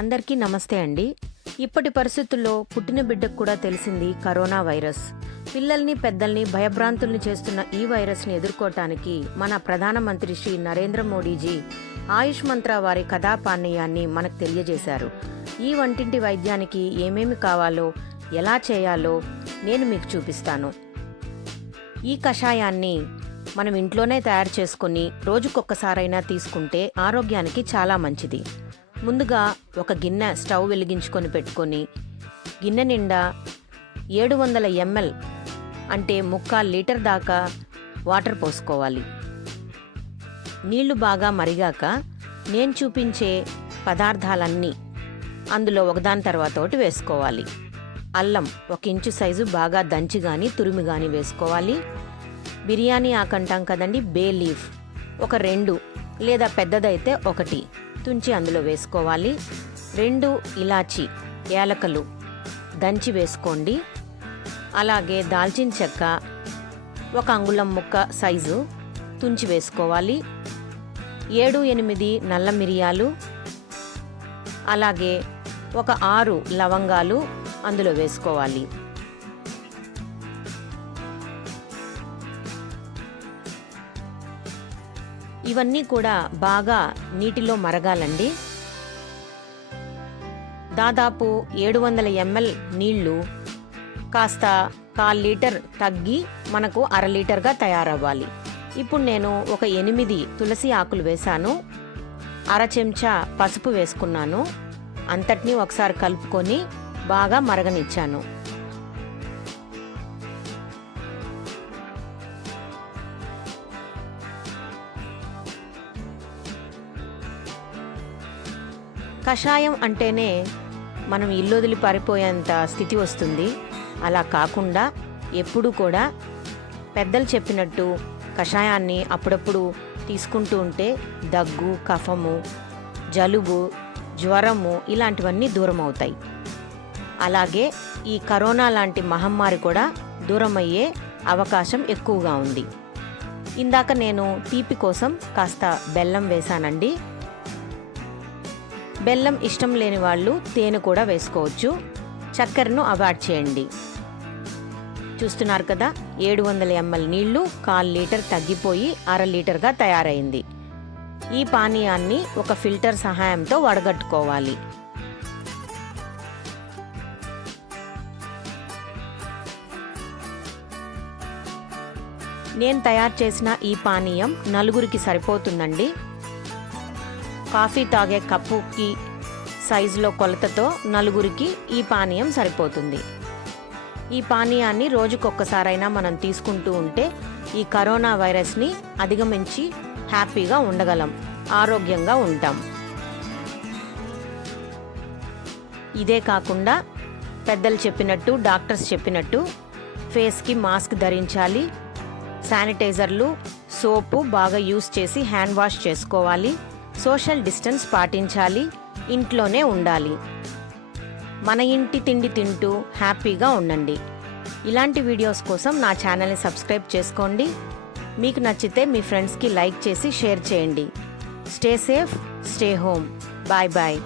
అందరికీ నమస్తే అండి. ఇప్పటి పరిస్థితుల్లో పుట్టిన బిడ్డకు కూడా తెలిసింది కరోనా వైరస్. పిల్లల్ని పెద్దల్ని భయభ్రాంతుల్ని చేస్తున్న ఈ వైరస్ని ఎదుర్కోవటానికి మన ప్రధానమంత్రి శ్రీ నరేంద్ర మోడీజీ ఆయుష్ మంత్ర వారి కథా పానీయాన్ని మనకు తెలియజేశారు. ఈ వంటింటి వైద్యానికి ఏమేమి కావాలో ఎలా చేయాలో నేను మీకు చూపిస్తాను. ఈ కషాయాన్ని మనం ఇంట్లోనే తయారు చేసుకుని రోజుకొక్కసారైనా తీసుకుంటే ఆరోగ్యానికి చాలా మంచిది. ముందుగా ఒక గిన్నె స్టవ్ వెలిగించుకొని పెట్టుకొని గిన్నె నిండా 700 ml అంటే 3/4 లీటర్ దాకా వాటర్ పోసుకోవాలి. నీళ్లు బాగా మరిగాక నేను చూపించే పదార్థాలన్నీ అందులో ఒకదాని తర్వాత ఒకటి వేసుకోవాలి. అల్లం 1 ఇంచు సైజు బాగా దంచి కానీ తురిమి కానీ వేసుకోవాలి. బిర్యానీ ఆకంటాం కదండి, బే లీఫ్ ఒక 2 లేదా పెద్దదైతే 1 తుంచి అందులో వేసుకోవాలి. 2 ఇలాచి యాలకలు దంచి వేసుకోండి. అలాగే దాల్చిన చెక్క 1 అంగుళం ముక్క సైజు తుంచి వేసుకోవాలి. 7-8 నల్ల మిరియాలు, అలాగే ఒక 6 లవంగాలు అందులో వేసుకోవాలి. ఇవన్నీ కూడా బాగా నీటిలో మరగాలండి. దాదాపు 700 ml నీళ్లు కాస్త 1/4 లీటర్ తగ్గి మనకు 1/2 లీటర్గా తయారవ్వాలి. ఇప్పుడు నేను ఒక 8 తులసి ఆకులు వేశాను. 1/2 చెంచా పసుపు వేసుకున్నాను. అంతటినీ ఒకసారి కలుపుకొని బాగా మరగనిచ్చాను. కషాయం అంటేనే మనం ఇల్లొదిలి పారిపోయేంత స్థితి వస్తుంది. అలా కాకుండా ఎప్పుడు కూడా పెద్దలు చెప్పినట్టు కషాయాన్ని అప్పుడప్పుడు తీసుకుంటూ ఉంటే దగ్గు, కఫము, జలుబు, జ్వరము ఇలాంటివన్నీ దూరం అవుతాయి. అలాగే ఈ కరోనా లాంటి మహమ్మారి కూడా దూరం అయ్యే అవకాశం ఎక్కువగా ఉంది. ఇందాక నేను తీపి కోసం కాస్త బెల్లం వేశానండి. బెల్లం ఇష్టం లేని వాళ్ళు తేనె కూడా వేసుకోవచ్చు. చక్కెరను అవాయిడ్ చేయండి. చూస్తున్నారు కదా, 700 ml నీళ్లు 1/4 లీటర్ తగ్గిపోయి 1/2 లీటర్గా తయారైంది. ఈ పానీయాన్ని ఒక ఫిల్టర్ సహాయంతో వడగట్టుకోవాలి. నేను తయారు చేసిన ఈ పానీయం 4కి సరిపోతుందండి. కాఫీ తాగే కప్పుకి సైజులో కొలతతో 4కి ఈ పానీయం సరిపోతుంది. ఈ పానీయాన్ని రోజుకొక్కసారైనా మనం తీసుకుంటూ ఉంటే ఈ కరోనా వైరస్ని అధిగమించి హ్యాపీగా ఉండగలం, ఆరోగ్యంగా ఉంటాం. ఇదే కాకుండా పెద్దలు చెప్పినట్టు, డాక్టర్స్ చెప్పినట్టు ఫేస్కి మాస్క్ ధరించాలి. శానిటైజర్లు, సోపు బాగా యూస్ చేసి హ్యాండ్ వాష్ చేసుకోవాలి. సోషల్ డిస్టెన్స్ పాటించాలి. ఇంట్లోనే ఉండాలి. మన ఇంటి తిండి తింటూ హ్యాపీగా ఉండండి. ఇలాంటి వీడియోస్ కోసం నా ఛానల్ని సబ్స్క్రైబ్ చేసుకోండి. మీకు నచ్చితే మీ ఫ్రెండ్స్కి లైక్ చేసి షేర్ చేయండి. Stay safe, stay home. Bye bye.